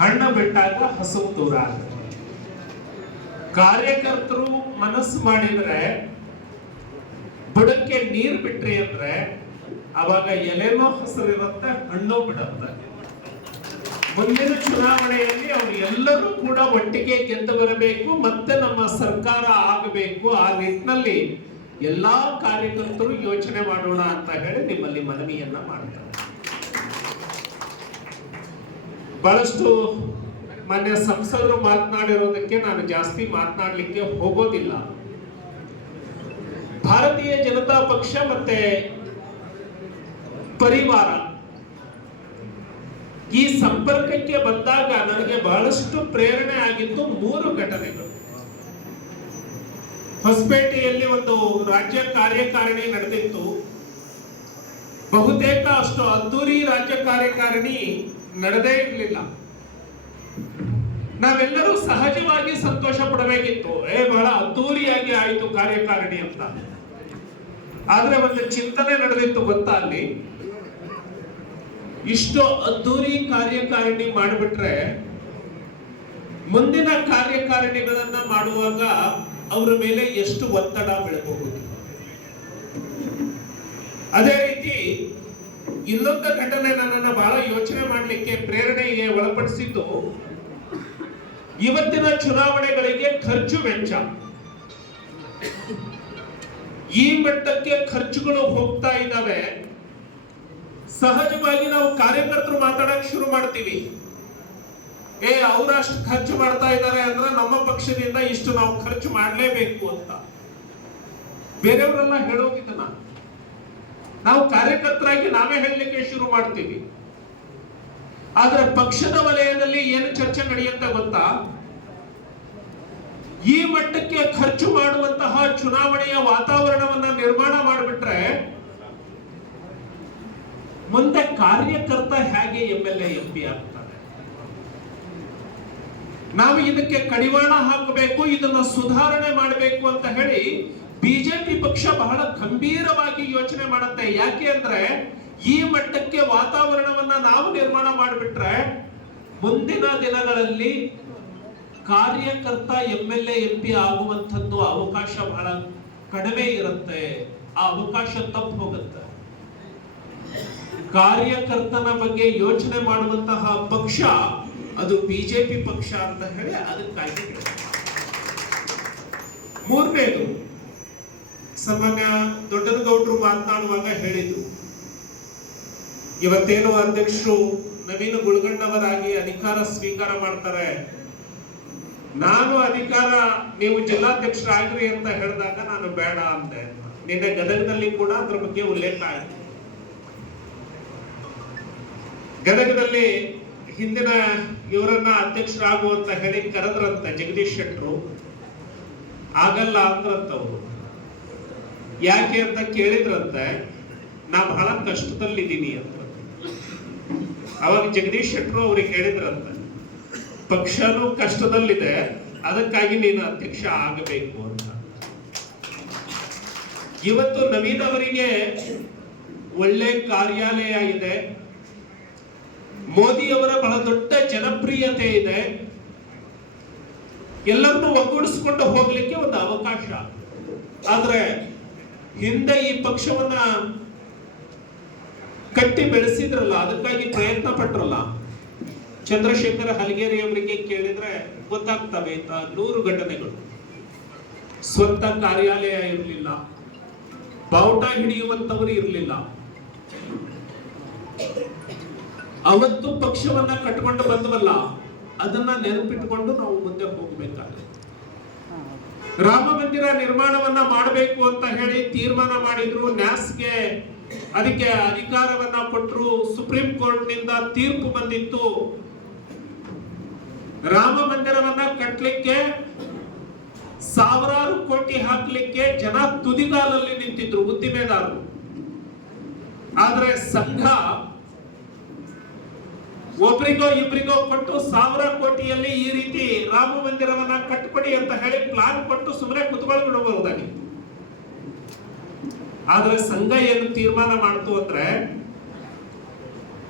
ಹಣ್ಣು ಬಿಟ್ಟಾಗ ಹಸುವು ದೂರ ಕಾರ್ಯಕರ್ತರು ಮನಸ್ಸು ಮಾಡಿದ್ರೆ, ಬುಡಕ್ಕೆ ನೀರ್ ಬಿಟ್ರಿ ಅಂದ್ರೆ, ಅವಾಗ ಎಲೆನೋ ಹಸಿರಿರುತ್ತೆ, ಹಣ್ಣು ಬಿಡುತ್ತೆ. ಮುಂದಿನ ಚುನಾವಣೆಯಲ್ಲಿ ಅವರು ಎಲ್ಲರೂ ಕೂಡ ಒಟ್ಟಿಗೆ ಗೆದ್ದು ಬರಬೇಕು, ಮತ್ತೆ ನಮ್ಮ ಸರ್ಕಾರ ಆಗಬೇಕು. ಆ ನಿಟ್ಟಿನಲ್ಲಿ ಎಲ್ಲಾ ಕಾರ್ಯಕರ್ತರು ಯೋಚನೆ ಮಾಡೋಣ ಅಂತ ಹೇಳಿ ನಿಮ್ಮಲ್ಲಿ ಮನವಿಯನ್ನ ಮಾಡ್ತಾರೆ ಬಹಳಷ್ಟು ಮಾನ್ಯ ಸಂಸದರು ಮಾತನಾಡಿರೋದಕ್ಕೆ ನಾನು ಜಾಸ್ತಿ ಮಾತನಾಡಲಿಕ್ಕೆ ಹೋಗೋದಿಲ್ಲ. ಭಾರತೀಯ ಜನತಾ ಪಕ್ಷ ಮತ್ತೆ ಪರಿವಾರ ಈ ಸಂಪರ್ಕಕ್ಕೆ ಬಂದಾಗ ನನಗೆ ಬಹಳಷ್ಟು ಪ್ರೇರಣೆ ಆಗಿದ್ದು ಮೂರು ಘಟನೆಗಳು. ಹೊಸಪೇಟೆಯಲ್ಲಿ ಒಂದು ರಾಜ್ಯ ಕಾರ್ಯಕಾರಿಣಿ ನಡೆದಿತ್ತು. ಬಹುತೇಕ ಅಷ್ಟು ಅದ್ದೂರಿ ರಾಜ್ಯ ಕಾರ್ಯಕಾರಿಣಿ ನಡೆದೇ ಇರಲಿಲ್ಲ. ನಾವೆಲ್ಲರೂ ಸಹಜವಾಗಿ ಸಂತೋಷ ಪಡಬೇಕಿತ್ತು. ಏ, ಬಹಳ ಅದ್ದೂರಿಯಾಗಿ ಆಯಿತು ಕಾರ್ಯಕಾರಿಣಿ ಅಂತ. ಆದ್ರೆ ಒಂದು ಚಿಂತನೆ ನಡೆದಿತ್ತು ಗೊತ್ತಾ ಅಲ್ಲಿ? ಇಷ್ಟು ಅದ್ದೂರಿ ಕಾರ್ಯಕಾರಿಣಿ ಮಾಡಿಬಿಟ್ರೆ ಮುಂದಿನ ಕಾರ್ಯಕಾರಿಣಿಗಳನ್ನ ಮಾಡುವಾಗ ಅವರ ಮೇಲೆ ಎಷ್ಟು ಒತ್ತಡ ಬೀಳಬಹುದು? ಅದೇ ರೀತಿ ಇನ್ನೊಂದು ಘಟನೆ ನನ್ನನ್ನು ಬಹಳ ಯೋಚನೆ ಮಾಡಲಿಕ್ಕೆ ಪ್ರೇರಣೆಗೆ ಒಳಪಡಿಸಿದ್ದು ಇವತ್ತಿನ ಚುನಾವಣೆಗಳಿಗೆ ಖರ್ಚು ವೆಚ್ಚ. ಈ ಮಟ್ಟಕ್ಕೆ ಖರ್ಚುಗಳು ಹೋಗ್ತಾ ಇದ್ದಾವೆ. ಸಹಜವಾಗಿ ನಾವು ಕಾರ್ಯಕರ್ತರು ಮಾತಾಡಕ್ ಶುರು ಮಾಡ್ತೀವಿ. ಏ ಅಷ್ಟು ಖರ್ಚು ಮಾಡ್ತಾ ಇದ್ದಾರೆ ಅಂದ್ರೆ ನಮ್ಮ ಪಕ್ಷದಿಂದ ಇಷ್ಟು ನಾವು ಖರ್ಚು ಮಾಡಲೇಬೇಕು ಅಂತ. ಬೇರೆಯವರೆಲ್ಲ ಹೇಳೋಗಿದ್ದನ್ನ ನಾವು ಕಾರ್ಯಕರ್ತರಾಗಿ ನಾವೇ ಹೇಳಲಿಕ್ಕೆ ಶುರು ಮಾಡ್ತೀವಿ. ಆದ್ರೆ ಪಕ್ಷದ ವಲಯದಲ್ಲಿ ಏನು ಚರ್ಚೆ ನಡೆಯುತ್ತೆ ಗೊತ್ತಾ? ಈ ಮಟ್ಟಕ್ಕೆ ಖರ್ಚು ಮಾಡುವಂತಹ ಚುನಾವಣೆಯ ವಾತಾವರಣವನ್ನ ನಿರ್ಮಾಣ ಮಾಡಿಬಿಟ್ರೆ ಮುಂದೆ ಕಾರ್ಯಕರ್ತ ಹೇಗೆ ಎಂ ಎಲ್ ಎ ಪಿ ಆಗ್ತಾರೆ? ನಾವು ಇದಕ್ಕೆ ಕಡಿವಾಣ ಹಾಕಬೇಕು, ಇದನ್ನ ಸುಧಾರಣೆ ಮಾಡಬೇಕು ಅಂತ ಹೇಳಿ ಬಿಜೆಪಿ ಪಕ್ಷ ಬಹಳ ಗಂಭೀರವಾಗಿ ಯೋಚನೆ ಮಾಡುತ್ತೆ. ಯಾಕೆ ಅಂದ್ರೆ ಈ ಮಟ್ಟಕ್ಕೆ ವಾತಾವರಣವನ್ನ ನಾವು ನಿರ್ಮಾಣ ಮಾಡಿಬಿಟ್ರೆ ಮುಂದಿನ ದಿನಗಳಲ್ಲಿ ಕಾರ್ಯಕರ್ತ ಎಂ ಎಲ್ ಎ ಪಿ ಆಗುವಂಥದ್ದು ಅವಕಾಶ ಬಹಳ ಕಡಿಮೆ ಇರುತ್ತೆ. ಆ ಅವಕಾಶ ತಪ್ಪು ಹೋಗುತ್ತೆ. ಕಾರ್ಯಕರ್ತನ ಬಗ್ಗೆ ಯೋಚನೆ ಮಾಡುವಂತಹ ಪಕ್ಷ ಅದು ಬಿಜೆಪಿ ಪಕ್ಷ ಅಂತ ಹೇಳಿ ಅದಕ್ಕಾಗಿ. ಮೂರನೇದು ಸಾಮಾನ್ಯ ದೊಡ್ಡನಗೌಡರು ಮಾತನಾಡುವಾಗ ಹೇಳಿದ್ರು. ಇವತ್ತೇನು ಅಧ್ಯಕ್ಷರು ನವೀನ ಗುಳಗಣ್ಣವರಾಗಿ ಅಧಿಕಾರ ಸ್ವೀಕಾರ ಮಾಡ್ತಾರೆ? ನಾನು ಅಧಿಕಾರ, ನೀವು ಜಿಲ್ಲಾಧ್ಯಕ್ಷರಾಗ್ರಿ ಅಂತ ಹೇಳಿದಾಗ ನಾನು ಬೇಡ ಅಂದೆ. ನಿನ್ನೆ ಗದಗದಲ್ಲಿ ಕೂಡ ಅದ್ರ ಬಗ್ಗೆ ಉಲ್ಲೇಖ ಆಯಿತು. ಗದಗದಲ್ಲಿ ಹಿಂದಿನ ಇವರನ್ನ ಅಧ್ಯಕ್ಷರಾಗುವಂತ ಹೇಳಿ ಕರೆದ್ರಂತ ಜಗದೀಶ್ ಶೆಟ್ಟರು. ಆಗಲ್ಲ ಅಂದ್ರಂತವ್ರು ಯಾಕೆ ಅಂತ ಕೇಳಿದ್ರಂತೆ ನಾ ಬಹಳ ಕಷ್ಟದಲ್ಲಿದ್ದೀನಿ ಅಂತ. ಅವಾಗ ಜಗದೀಶ್ ಶೆಟ್ರು ಅವ್ರಿಗೆ ಹೇಳಿದ್ರಂತೆ, ಪಕ್ಷನೂ ಕಷ್ಟದಲ್ಲಿದೆ, ಅದಕ್ಕಾಗಿ ನೀನು ಅಧ್ಯಕ್ಷ ಆಗಬೇಕು ಅಂತ. ಇವತ್ತು ನವೀನ್ ಅವರಿಗೆ ಒಳ್ಳೆ ಕಾರ್ಯಾಲಯ ಇದೆ. ಮೋದಿ ಅವರ ಬಹಳ ದೊಡ್ಡ ಜನಪ್ರಿಯತೆ ಇದೆ. ಎಲ್ಲರನ್ನೂ ಒಗ್ಗೂಡಿಸ್ಕೊಂಡು ಹೋಗ್ಲಿಕ್ಕೆ ಒಂದು ಅವಕಾಶ. ಆದ್ರೆ ಹಿಂದೆ ಈ ಪಕ್ಷವನ್ನ ಕಟ್ಟಿ ಬೆಳೆಸಿದ್ರಲ್ಲ, ಅದಕ್ಕಾಗಿ ಪ್ರಯತ್ನ ಪಟ್ರಲ್ಲ? ಚಂದ್ರಶೇಖರ ಹಲಗೇರಿ ಅವರಿಗೆ ಕೇಳಿದ್ರೆ ಗೊತ್ತಾಗ್ತವೆ ಅಂತ ನೂರು ಘಟನೆಗಳು. ಸ್ವಂತ ಕಾರ್ಯಾಲಯ ಇರಲಿಲ್ಲ, ಬಾವುಟ ಹಿಡಿಯುವಂತವರು ಇರಲಿಲ್ಲ. ಅವತ್ತು ಪಕ್ಷವನ್ನ ಕಟ್ಕೊಂಡು ಬಂದವಲ್ಲ, ಅದನ್ನ ನೆನಪಿಟ್ಕೊಂಡು ನಾವು ಮುಂದೆ ಹೋಗಬೇಕಾಗುತ್ತೆ ರಾಮ ಮಂದಿರ ನಿರ್ಮಾಣವನ್ನ ಮಾಡಬೇಕು ಅಂತ ಹೇಳಿ ತೀರ್ಮಾನ ಮಾಡಿದ್ರು. ನ್ಯಾಸ್ಗೆ ಅದಕ್ಕೆ ಅಧಿಕಾರವನ್ನ ಕೊಟ್ಟರು ಸುಪ್ರೀಂ ಕೋರ್ಟ್ನಿಂದ ತೀರ್ಪು ಬಂದಿತ್ತು. ರಾಮ ಮಂದಿರವನ್ನ ಕಟ್ಟಲಿಕ್ಕೆ ಸಾವಿರಾರು ಕೋಟಿ ಹಾಕ್ಲಿಕ್ಕೆ ಜನ ತುದಿಗಾಲಲ್ಲಿ ನಿಂತಿದ್ರು ಉದ್ದಿಮೆದಾರರು. ಆದ್ರೆ ಸಂಘ ಒಬ್ರಿಗೋ ಇಬ್ರಿಗೋ ಕೊಟ್ಟು ಸಾವಿರ ಕೋಟಿಯಲ್ಲಿ ಈ ರೀತಿ ರಾಮ ಮಂದಿರವನ್ನ ಕಟ್ಟಪಡಿ ಅಂತ ಹೇಳಿ ಪ್ಲಾನ್ ಕೊಟ್ಟು ಸುಮ್ಮನೆ ಕುತ್ಕೊಂಡು ಬಿಡಬಹುದಾಗಿ ಆದ್ರೆ ಸಂಘ ಏನು ತೀರ್ಮಾನ ಮಾಡ್ತು ಅಂದ್ರೆ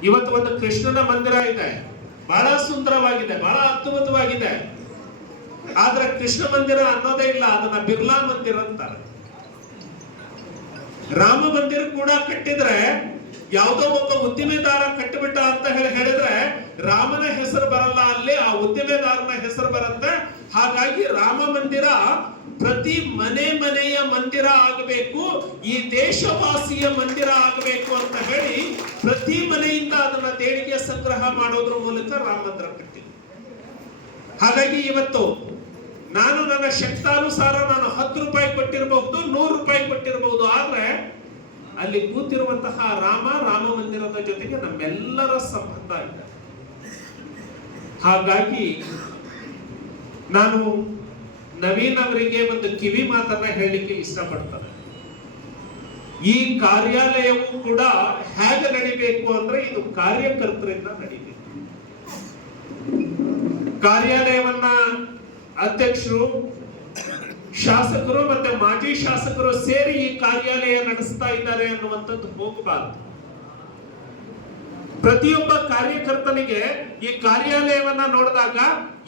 ಇವತ್ತು ಒಂದು ಕೃಷ್ಣನ ಮಂದಿರ ಇದೆ. ಬಹಳ ಸುಂದರವಾಗಿದೆ, ಬಹಳ ಅದ್ಭುತವಾಗಿದೆ. ಆದ್ರೆ ಕೃಷ್ಣ ಮಂದಿರ ಅನ್ನೋದೇ ಇಲ್ಲ, ಅದನ್ನ ಬಿರ್ಲಾ ಮಂದಿರ ಅಂತಾರೆ. ರಾಮ ಮಂದಿರ ಕೂಡ ಕಟ್ಟಿದ್ರೆ ಯಾವುದೋ ಒಬ್ಬ ಉದ್ದಿಮೆದಾರ ಕಟ್ಟಿಬಿಟ್ಟ ಅಂತ ಹೇಳಿ ರಾಮನ ಹೆಸರು ಬರಲ್ಲ ಅಲ್ಲಿ, ಆ ಉದ್ದಿಮೆದಾರನ ಹೆಸರು ಬರುತ್ತೆ. ಹಾಗಾಗಿ ರಾಮ ಮಂದಿರ ಪ್ರತಿ ಮನೆ ಮನೆಯ ಮಂದಿರ ಆಗಬೇಕು, ಈ ದೇಶವಾಸಿಯ ಮಂದಿರ ಆಗಬೇಕು ಅಂತ ಹೇಳಿ ಪ್ರತಿ ಮನೆಯಿಂದ ಅದನ್ನ ದೇಣಿಗೆ ಸಂಗ್ರಹ ಮಾಡೋದ್ರ ಮೂಲಕ ರಾಮ ಮಂದಿರ ಕಟ್ಟಿದೆ ಹಾಗಾಗಿ ಇವತ್ತು ನಾನು ನನ್ನ ಶಕ್ತಾನುಸಾರ ನಾನು ಹತ್ತು ರೂಪಾಯಿ ಕೊಟ್ಟಿರಬಹುದು, ನೂರು ರೂಪಾಯಿ ಕೊಟ್ಟಿರಬಹುದು, ಆದ್ರೆ ಅಲ್ಲಿ ಕೂತಿರುವಂತಹ ರಾಮ ರಾಮ ಮಂದಿರದ ಜೊತೆಗೆ ನಮ್ಮೆಲ್ಲರ ಸಂಬಂಧ ಇದೆ. ಹಾಗಾಗಿ ನಾನು ನವೀನ್ ಅವರಿಗೆ ಒಂದು ಕಿವಿ ಮಾತನ್ನ ಹೇಳಲಿಕ್ಕೆ ಇಷ್ಟಪಡ್ತಾರೆ ಈ ಕಾರ್ಯಾಲಯವು ಕೂಡ ಹೇಗೆ ನಡಿಬೇಕು ಅಂದ್ರೆ ಇದು ಕಾರ್ಯಕರ್ತರಿಂದ ನಡಿಬೇಕು. ಕಾರ್ಯಾಲಯವನ್ನ ಅಧ್ಯಕ್ಷರು, ಶಾಸಕರು ಮತ್ತೆ ಮಾಜಿ ಶಾಸಕರು ಸೇರಿ ಈ ಕಾರ್ಯಾಲಯ ನಡೆಸ್ತಾ ಇದ್ದಾರೆ ಅನ್ನುವಂಥದ್ದು ಹೋಗಬಾರದು. ಪ್ರತಿಯೊಬ್ಬ ಕಾರ್ಯಕರ್ತನಿಗೆ ಈ ಕಾರ್ಯಾಲಯವನ್ನ ನೋಡಿದಾಗ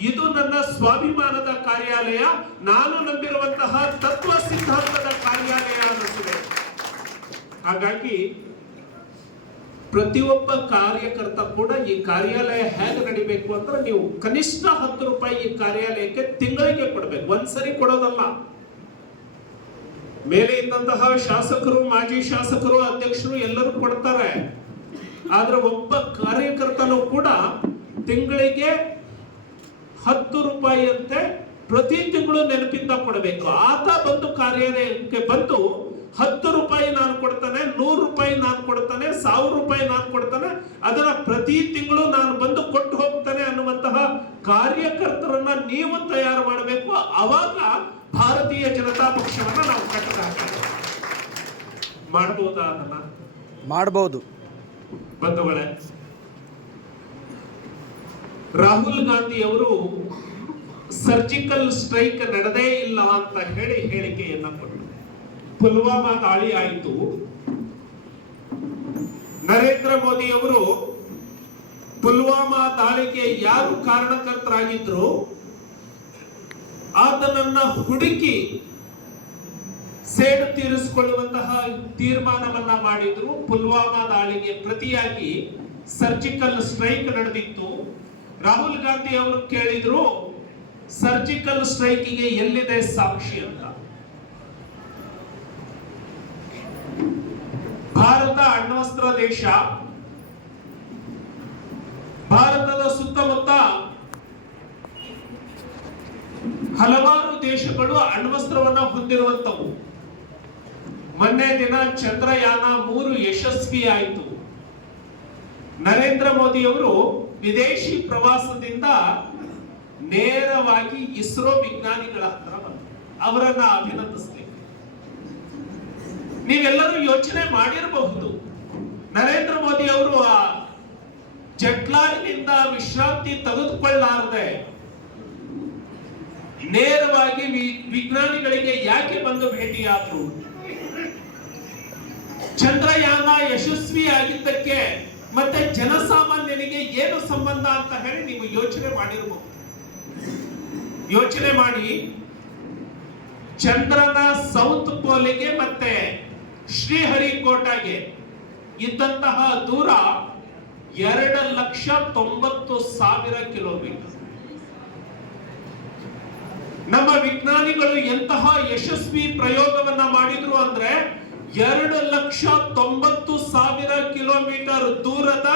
ಇದು ನನ್ನ ಸ್ವಾಭಿಮಾನದ ಕಾರ್ಯಾಲಯ. ನಾನು ನಂಬಿರುವಂತಹ ತತ್ವ ಸಿದ್ಧಾಂತದ ಕಾರ್ಯಾಲಯ ಅನ್ನಿಸಿದೆ. ಹಾಗಾಗಿ ಪ್ರತಿಯೊಬ್ಬ ಕಾರ್ಯಕರ್ತ ಕೂಡ ಈ ಕಾರ್ಯಾಲಯ ಹೇಗೆ ನಡಿಬೇಕು ಅಂದ್ರೆ ನೀವು ಕನಿಷ್ಠ ಹತ್ತು ರೂಪಾಯಿ ಈ ಕಾರ್ಯಾಲಯಕ್ಕೆ ತಿಂಗಳಿಗೆ ಕೊಡಬೇಕು. ಒಂದ್ಸರಿ ಕೊಡೋದಲ್ಲ. ಮೇಲೆ ಇದ್ದಂತಹ ಶಾಸಕರು, ಮಾಜಿ ಶಾಸಕರು, ಅಧ್ಯಕ್ಷರು ಎಲ್ಲರೂ ಕೊಡ್ತಾರೆ. ಆದ್ರೆ ಒಬ್ಬ ಕಾರ್ಯಕರ್ತನು ಕೂಡ ತಿಂಗಳಿಗೆ ಹತ್ತು ರೂಪಾಯಿಯಂತೆ ಪ್ರತಿ ತಿಂಗಳು ನೆನಪಿಂದ ಕೊಡಬೇಕು. ಆತ ಬಂದು ಕಾರ್ಯಾಲಯಕ್ಕೆ ಬಂದು ಹತ್ತು ರೂಪಾಯಿ ನಾನು ಕೊಡ್ತಾನೆ, ನೂರು ರೂಪಾಯಿ ನಾನು ಕೊಡ್ತಾನೆ, ಸಾವಿರ ರೂಪಾಯಿ ನಾನು ಕೊಡ್ತಾನೆ, ಅದನ್ನ ಪ್ರತಿ ತಿಂಗಳು ನಾನು ಬಂದು ಕೊಟ್ಟು ಹೋಗ್ತಾನೆ ಅನ್ನುವಂತಹ ಕಾರ್ಯಕರ್ತರನ್ನ ನೀವು ತಯಾರು ಮಾಡಬೇಕು. ಅವಾಗ ಭಾರತೀಯ ಜನತಾ ಪಕ್ಷವನ್ನ ನಾವು ಕಟ್ಟದ ಮಾಡಬಹುದಾ ಅದನ್ನ? ಮಾಡ್ಬೋದು. ಬಂಧುಗಳೇ, ರಾಹುಲ್ ಗಾಂಧಿ ಅವರು ಸರ್ಜಿಕಲ್ ಸ್ಟ್ರೈಕ್ ನಡೆದೇ ಇಲ್ಲ ಅಂತ ಹೇಳಿ ಹೇಳಿಕೆಯನ್ನ ಕೊಟ್ಟರು. ಪುಲ್ವಾಮಾ ದಾಳಿ ಆಯಿತು. ನರೇಂದ್ರ ಮೋದಿ ಅವರು ಪುಲ್ವಾಮಾ ದಾಳಿಗೆ ಯಾರು ಕಾರಣಕರ್ತರಾಗಿದ್ರು, ಆತನನ್ನ ಹುಡುಕಿ ಸೇಡು ತೀರಿಸಿಕೊಳ್ಳುವಂತಹ ತೀರ್ಮಾನವನ್ನ ಮಾಡಿದ್ರು ಪುಲ್ವಾಮಾ ದಾಳಿಗೆ ಪ್ರತಿಯಾಗಿ ಸರ್ಜಿಕಲ್ ಸ್ಟ್ರೈಕ್ ನಡೆದಿತ್ತು. ರಾಹುಲ್ ಗಾಂಧಿ ಅವರು ಕೇಳಿದ್ರು, ಸರ್ಜಿಕಲ್ ಸ್ಟ್ರೈಕಿಗೆ ಎಲ್ಲಿದೆ ಸಾಕ್ಷಿ ಅಂತ? ಭಾರತ ಅಣ್ವಸ್ತ್ರ ದೇಶ. ಭಾರತದ ಸುತ್ತಮುತ್ತ ಹಲವಾರು ದೇಶಗಳು ಅಣ್ವಸ್ತ್ರವನ್ನ ಹೊಂದಿರುವಂತವು ಮೊನ್ನೆ ದಿನ ಚಂದ್ರಯಾನ ಮೂರು ಯಶಸ್ವಿ ಆಯಿತು. ನರೇಂದ್ರ ಮೋದಿ ಅವರು ವಿದೇಶಿ ಪ್ರವಾಸದಿಂದ ನೇರವಾಗಿ ಇಸ್ರೋ ವಿಜ್ಞಾನಿಗಳ ಹತ್ರ ಬಂದರು. ಅವರನ್ನ ಅಭಿನಂದಿಸ್ಬೇಕು. ನೀವೆಲ್ಲರೂ ಯೋಚನೆ ಮಾಡಿರಬಹುದು. ನರೇಂದ್ರ ಮೋದಿ ಅವರು ಆ ಜಟ್ಲಾರಿನಿಂದ ವಿಶ್ರಾಂತಿ ತೆಗೆದುಕೊಳ್ಳಾರದೆ ನೇರವಾಗಿ ವಿಜ್ಞಾನಿಗಳಿಗೆ ಯಾಕೆ ಬಂದು ಭೇಟಿಯಾದ್ರು? ಚಂದ್ರಯಾನ ಯಶಸ್ವಿ ಆಗಿದ್ದಕ್ಕೆ ಮತ್ತೆ ಜನಸಾಮಾನ್ಯನಿಗೆ ಏನು ಸಂಬಂಧ ಅಂತ ಹೇಳಿ ನೀವು ಯೋಚನೆ ಮಾಡಿರಬಹುದು ಯೋಚನೆ ಮಾಡಿ. ಚಂದ್ರನ ಸೌತ್ ಪೋಲಿಗೆ ಮತ್ತೆ ಶ್ರೀಹರಿಕೋಟಾಗೆ ಇದ್ದಂತಹ ದೂರ ಎರಡು ಲಕ್ಷ ತೊಂಬತ್ತು ಸಾವಿರ ಕಿಲೋಮೀಟರ್. ನಮ್ಮ ವಿಜ್ಞಾನಿಗಳು ಎಂತಹ ಯಶಸ್ವಿ ಪ್ರಯೋಗವನ್ನ ಮಾಡಿದ್ರು ಅಂದ್ರೆ ಎರಡು ಲಕ್ಷ ತೊಂಬತ್ತು ಸಾವಿರ ಕಿಲೋಮೀಟರ್ ದೂರದ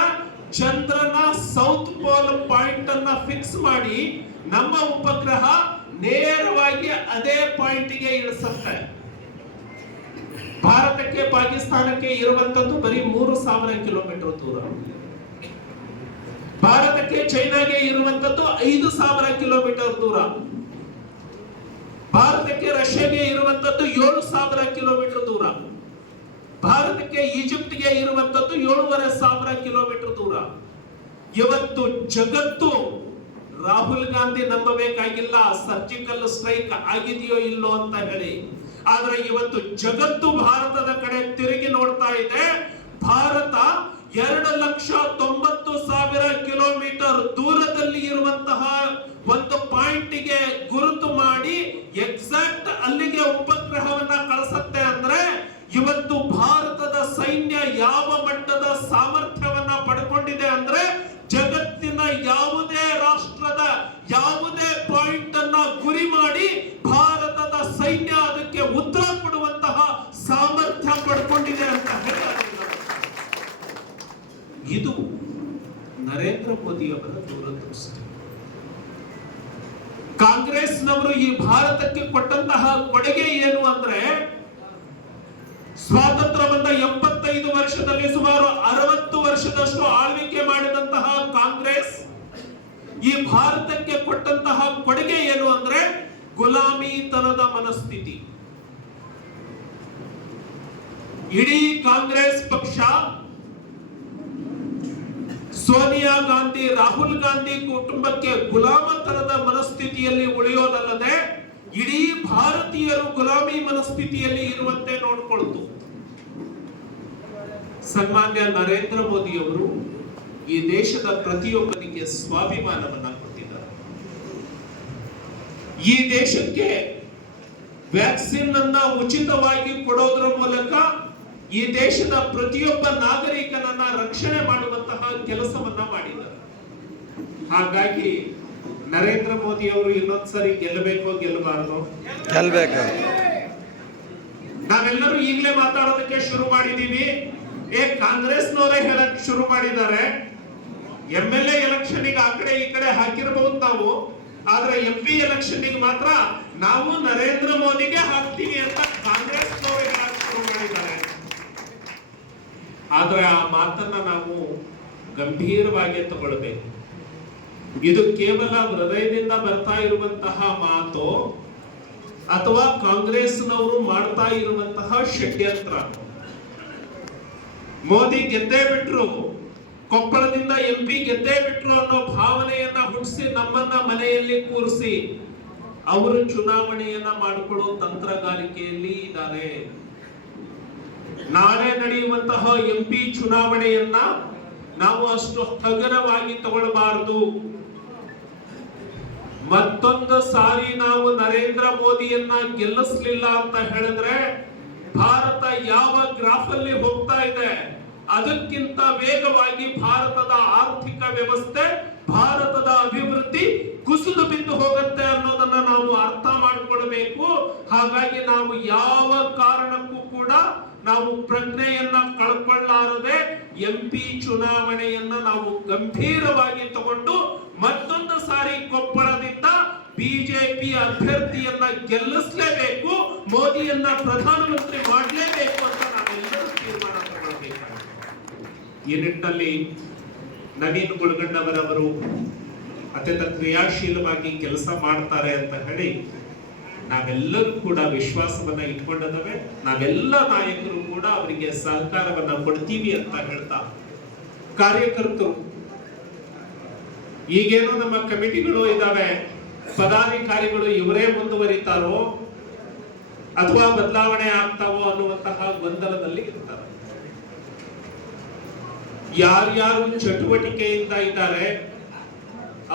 ಚಂದ್ರನ ಸೌತ್ ಪೋಲ್ ಪಾಯಿಂಟ್ ಅನ್ನ ಫಿಕ್ಸ್ ಮಾಡಿ ನಮ್ಮ ಉಪಗ್ರಹ ನೇರವಾಗಿ ಅದೇ ಪಾಯಿಂಟ್ಗೆ ಇಳಿಸುತ್ತೆ. ಭಾರತಕ್ಕೆ ಪಾಕಿಸ್ತಾನಕ್ಕೆ ಇರುವಂತದ್ದು ಬರೀ ಮೂರು ಸಾವಿರ ಕಿಲೋಮೀಟರ್ ದೂರ. ಭಾರತಕ್ಕೆ ಚೈನಾಗೆ ಇರುವಂತದ್ದು ಐದು ಸಾವಿರ ಕಿಲೋಮೀಟರ್ ದೂರ. ಭಾರತಕ್ಕೆ ರಷ್ಯಾಗೆ ಇರುವಂತದ್ದು ಏಳು ಸಾವಿರ ಕಿಲೋಮೀಟರ್ ದೂರ. ಭಾರತಕ್ಕೆ ಈಜಿಪ್ಟ್ಗೆ ಇರುವಂತದ್ದು ಏಳೂವರೆ ಸಾವಿರ ಕಿಲೋಮೀಟರ್ ದೂರ. ಇವತ್ತು ಜಗತ್ತು ರಾಹುಲ್ ಗಾಂಧಿ ನಂಬಬೇಕಾಗಿಲ್ಲ, ಸರ್ಜಿಕಲ್ ಸ್ಟ್ರೈಕ್ ಆಗಿದೆಯೋ ಇಲ್ಲೋ ಅಂತ ಹೇಳಿ. ಆದ್ರೆ ಇವತ್ತು ಜಗತ್ತು ಭಾರತದ ಕಡೆ ತಿರುಗಿ ನೋಡ್ತಾ ಇದೆ. ಭಾರತ ಎರಡು ಲಕ್ಷ ತೊಂಬತ್ತು ಸಾವಿರ ಕಿಲೋಮೀಟರ್ ದೂರದಲ್ಲಿ ಇರುವಂತಹ ಒಂದು ಪಾಯಿಂಟ್ಗೆ ಗುರುತು ಮಾಡಿ, ಎಕ್ಸಾಕ್ಟ್ ಅಲ್ಲಿಗೆ ಉಪಗ್ರಹವನ್ನ ಕಳಿಸತ್ತೆ ಇವತ್ತು ಭಾರತದ ಸೈನ್ಯ ಯಾವ ಮಟ್ಟದ ಸಾಮರ್ಥ್ಯವನ್ನ ಪಡ್ಕೊಂಡಿದೆ ಅಂದ್ರೆ ಜಗತ್ತಿನ ಯಾವುದೇ ರಾಷ್ಟ್ರದ ಯಾವುದೇ ಪಾಯಿಂಟ್ ಅನ್ನ ಗುರಿ ಮಾಡಿ ಭಾರತದ ಸೈನ್ಯ ಅದಕ್ಕೆ ಉತ್ತರ ಕೊಡುವಂತಹ ಸಾಮರ್ಥ್ಯ ಪಡ್ಕೊಂಡಿದೆ ಅಂತ ಇದು ನರೇಂದ್ರ ಮೋದಿ ಅವರ ದೂರದೃಷ್ಟಿ. ಕಾಂಗ್ರೆಸ್ನವರು ಈ ಭಾರತಕ್ಕೆ ಕೊಟ್ಟಂತಹ ಕೊಡುಗೆ ಏನು ಅಂದ್ರೆ ಸ್ವಾತಂತ್ರ್ಯ ಬಂದ ಎಪ್ಪತ್ತೈದು ವರ್ಷದಲ್ಲಿ ಸುಮಾರು ಅರವತ್ತು ವರ್ಷದಷ್ಟು ಆಳ್ವಿಕೆ ಮಾಡಿದಂತಹ ಕಾಂಗ್ರೆಸ್, ಈ ಭಾರತಕ್ಕೆ ಕೊಟ್ಟಂತಹ ಕೊಡುಗೆ ಏನು ಅಂದ್ರೆ ಗುಲಾಮಿತನದ ಮನಸ್ಥಿತಿ. ಇಡೀ ಕಾಂಗ್ರೆಸ್ ಪಕ್ಷ, ಸೋನಿಯಾ ಗಾಂಧಿ, ರಾಹುಲ್ ಗಾಂಧಿ ಕುಟುಂಬಕ್ಕೆ ಗುಲಾಮತನದ ಮನಸ್ಥಿತಿಯಲ್ಲಿ ಉಳಿಯೋದಲ್ಲದೆ ಇಡೀ ಭಾರತೀಯರು ಗುಲಾಮಿ ಮನಸ್ಥಿತಿಯಲ್ಲಿ ಇರುವಂತೆ ನೋಡಿಕೊಳ್ತು. ಸನ್ಮಾನ್ಯ ನರೇಂದ್ರ ಮೋದಿ ಅವರು ಈ ದೇಶದ ಪ್ರತಿಯೊಬ್ಬನಿಗೆ ಸ್ವಾಭಿಮಾನವನ್ನ ಕೊಟ್ಟಿದ್ದಾರೆ. ಈ ದೇಶಕ್ಕೆ ವ್ಯಾಕ್ಸಿನ್ ಅನ್ನ ಉಚಿತವಾಗಿ ಕೊಡೋದ್ರ ಮೂಲಕ ಈ ದೇಶದ ಪ್ರತಿಯೊಬ್ಬ ನಾಗರಿಕನನ್ನ ರಕ್ಷಣೆ ಮಾಡುವಂತಹ ಕೆಲಸವನ್ನ ಮಾಡಿದ್ದಾರೆ. ಹಾಗಾಗಿ ನರೇಂದ್ರ ಮೋದಿ ಅವರು ಇನ್ನೊಂದ್ಸರಿ ಗೆಲ್ಲಬೇಕೋ ಗೆಲ್ಲಬಾರ್ದು? ನಾವೆಲ್ಲರೂ ಈಗಲೇ ಮಾತಾಡೋದಕ್ಕೆ ಶುರು ಮಾಡಿದೀವಿ. ಏ, ಕಾಂಗ್ರೆಸ್ನವರೇ ಹೇಳಕ್ ಶುರು ಮಾಡಿದ್ದಾರೆ. ಎಂ ಎಲ್ ಎ ಎಲೆಕ್ಷನ್ ಆ ಕಡೆ ಈ ಕಡೆ ಹಾಕಿರಬಹುದು ನಾವು. ಆದ್ರೆ ಎಂ ಪಿ ಎಲೆಕ್ಷನ್ ಮಾತ್ರ ನಾವು ನರೇಂದ್ರ ಮೋದಿಗೆ ಹಾಕ್ತೀವಿ ಅಂತ ಕಾಂಗ್ರೆಸ್ನವರು ಹೇಳಕ್ ಶುರು ಮಾಡಿದ್ದಾರೆ. ಆದ್ರೆ ಆ ಮಾತನ್ನ ನಾವು ಗಂಭೀರವಾಗಿ ತಗೊಳ್ಬೇಕು. ಇದು ಕೇವಲ ಹೃದಯದಿಂದ ಬರ್ತಾ ಇರುವಂತಹ ಮಾತು ಅಥವಾ ಕಾಂಗ್ರೆಸ್ನವರು ಮಾಡ್ತಾ ಇರುವಂತಹ ಷಡ್ಯಂತ್ರ? ಮೋದಿ ಗೆದ್ದೇ ಬಿಟ್ರು, ಕೊಪ್ಪಳದಿಂದ ಎಂ ಪಿ ಗೆದ್ದೇ ಬಿಟ್ರು ಅನ್ನೋ ಭಾವನೆಯನ್ನ ಹುಟ್ಟಿಸಿ ನಮ್ಮನ್ನ ಮನೆಯಲ್ಲಿ ಕೂರಿಸಿ ಅವರು ಚುನಾವಣೆಯನ್ನ ಮಾಡಿಕೊಳ್ಳೋ ತಂತ್ರಗಾರಿಕೆಯಲ್ಲಿ ಇದ್ದಾರೆ. ನಾಳೆ ನಡೆಯುವಂತಹ ಎಂ ಪಿ ಚುನಾವಣೆಯನ್ನ ನಾವು ಅಷ್ಟು ಹಗರವಾಗಿ ತಗೊಳ್ಬಾರದು. ಮತ್ತೊಂದು ಸಾರಿ ನಾವು ನರೇಂದ್ರ ಮೋದಿಯನ್ನ ಗೆಲ್ಲಿಸ್ಲಿಲ್ಲ ಅಂತ ಹೇಳಿದ್ರೆ ಭಾರತ ಯಾವ ಗ್ರಾಫ್ ಅಲ್ಲಿ ಹೋಗ್ತಾ ಇದೆ, ಅದಕ್ಕಿಂತ ವೇಗವಾಗಿ ಭಾರತದ ಆರ್ಥಿಕ ವ್ಯವಸ್ಥೆ, ಭಾರತದ ಅಭಿವೃದ್ಧಿ ಕುಸಿದು ಬಿದ್ದು ಹೋಗುತ್ತೆ ಅನ್ನೋದನ್ನ ನಾವು ಅರ್ಥ ಮಾಡಿಕೊಳ್ಬೇಕು. ಹಾಗಾಗಿ ನಾವು ಯಾವ ಕಾರಣಕ್ಕೂ ಕೂಡ ನಾವು ಪ್ರಜ್ಞೆಯನ್ನ ಕಳ್ಕೊಳ್ಳಾರದೆ ಎಂ ಪಿ ಚುನಾವಣೆಯನ್ನ ನಾವು ಗಂಭೀರವಾಗಿ ತಗೊಂಡು ಮತ್ತೊಂದು ಸಾರಿ ಕೊಪ್ಪಳದಿಂದ ಬಿಜೆಪಿ ಅಭ್ಯರ್ಥಿಯನ್ನ ಗೆಲ್ಲಿಸಲೇಬೇಕು, ಮೋದಿಯನ್ನ ಪ್ರಧಾನಮಂತ್ರಿ ಮಾಡಲೇಬೇಕು ಅಂತ ನಾವೆಲ್ಲರೂ ತೀರ್ಮಾನ ಈ ನಿಟ್ಟಿನಲ್ಲಿ ನವೀನ್ ಗುಳಗಣ್ಣವರವರು ಅತ್ಯಂತ ಕ್ರಿಯಾಶೀಲವಾಗಿ ಕೆಲಸ ಮಾಡ್ತಾರೆ ಅಂತ ಹೇಳಿ ನಾವೆಲ್ಲರೂ ಕೂಡ ವಿಶ್ವಾಸವನ್ನ ಇಟ್ಕೊಂಡಿದ್ದೇವೆ. ನಾವೆಲ್ಲ ನಾಯಕರು ಕೂಡ ಅವರಿಗೆ ಸಹಕಾರವನ್ನ ಕೊಡ್ತೀವಿ ಅಂತ ಹೇಳ್ತಾ ಕಾರ್ಯಕರ್ತರು. ಈಗೇನೋ ನಮ್ಮ ಕಮಿಟಿಗಳು ಇದಾವೆ ಪದಾಧಿಕಾರಿಗಳು ಇವರೇ ಮುಂದುವರಿತಾರೋ ಅಥವಾ ಬದಲಾವಣೆ ಆಗ್ತಾವೋ ಅನ್ನುವಂತಹ ಗೊಂದಲದಲ್ಲಿ ಇರ್ತಾರೆ. ಯಾರ್ಯಾರು ಚಟುವಟಿಕೆಯಿಂದ ಇದ್ದಾರೆ,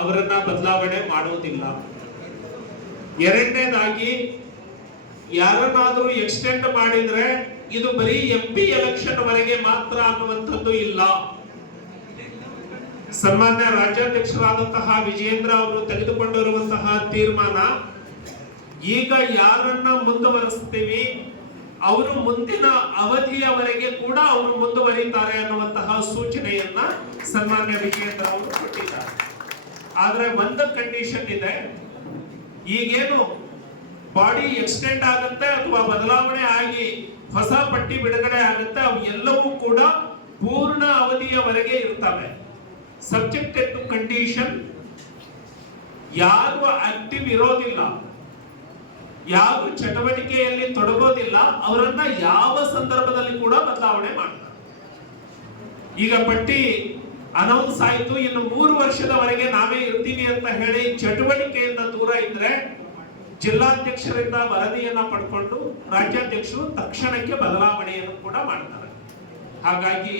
ಅವರನ್ನ ಬದಲಾವಣೆ ಮಾಡೋದಿಲ್ಲ. ಎರಡನೇದಾಗಿ, ಯಾರನ್ನಾದರೂ ಎಕ್ಸ್ಟೆಂಡ್ ಮಾಡಿದ್ರೆ ಇದು ಬರೀ ಎಂ ಪಿ ಎಲೆಕ್ಷನ್ ವರೆಗೆ ಮಾತ್ರ ಅನ್ನುವಂಥದ್ದು ಇಲ್ಲ. ಸನ್ಮಾನ್ಯ ರಾಜ್ಯಾಧ್ಯಕ್ಷರಾದಂತಹ ವಿಜೇಂದ್ರ ಅವರು ತೆಗೆದುಕೊಂಡಿರುವಂತಹ ತೀರ್ಮಾನ, ಈಗ ಯಾರನ್ನ ಮುಂದುವರೆಸ್ತೀವಿ ಅವರು ಮುಂದಿನ ಅವಧಿಯವರೆಗೆ ಕೂಡ ಅವರು ಮುಂದುವರಿತಾರೆ ಅನ್ನುವಂತಹ ಸೂಚನೆಯನ್ನ ಸನ್ಮಾನ್ಯ ವಿಜೇಂದ್ರ ಅವರು ಕೊಟ್ಟಿದ್ದಾರೆ. ಆದ್ರೆ ಒಂದು ಕಂಡೀಷನ್ ಇದೆ, ಈಗೇನು ಬಾಡಿ ಎಕ್ಸ್ಟೆಂಡ್ ಆಗುತ್ತೆ ಅಥವಾ ಬದಲಾವಣೆ ಆಗಿ ಹೊಸ ಪಟ್ಟಿ ಬಿಡುಗಡೆ ಆಗುತ್ತೆ, ಅವು ಎಲ್ಲವೂ ಕೂಡ ಪೂರ್ಣ ಅವಧಿಯವರೆಗೆ ಇರ್ತವೆ ಸಬ್ಜೆಕ್ಟೆಡ್ ಟು ಕಂಡೀಷನ್ ಯಾರು ಆಕ್ಟಿವ್ ಇರೋದಿಲ್ಲ. ಯಾರು ಚಟುವಟಿಕೆಯಲ್ಲಿ ತೊಡಗೋದಿಲ್ಲ, ಅವರನ್ನ ಯಾವ ಸಂದರ್ಭದಲ್ಲಿ ಕೂಡ ಬದಲಾವಣೆ ಮಾಡ್ತಾರೆ. ಈಗ ಪಟ್ಟಿ ಅನೌನ್ಸ್ ಆಯಿತು, ಇನ್ನು ಮೂರು ವರ್ಷದವರೆಗೆ ನಾವೇ ಇರ್ತೀವಿ ಅಂತ ಹೇಳಿ ಚಟುವಟಿಕೆಯಿಂದ ದೂರ ಇದ್ರೆ ಜಿಲ್ಲಾಧ್ಯಕ್ಷರಿಂದ ವರದಿಯನ್ನ ಪಡ್ಕೊಂಡು ರಾಜ್ಯಾಧ್ಯಕ್ಷರು ತಕ್ಷಣಕ್ಕೆ ಬದಲಾವಣೆಯನ್ನು ಕೂಡ ಮಾಡ್ತಾರೆ. ಹಾಗಾಗಿ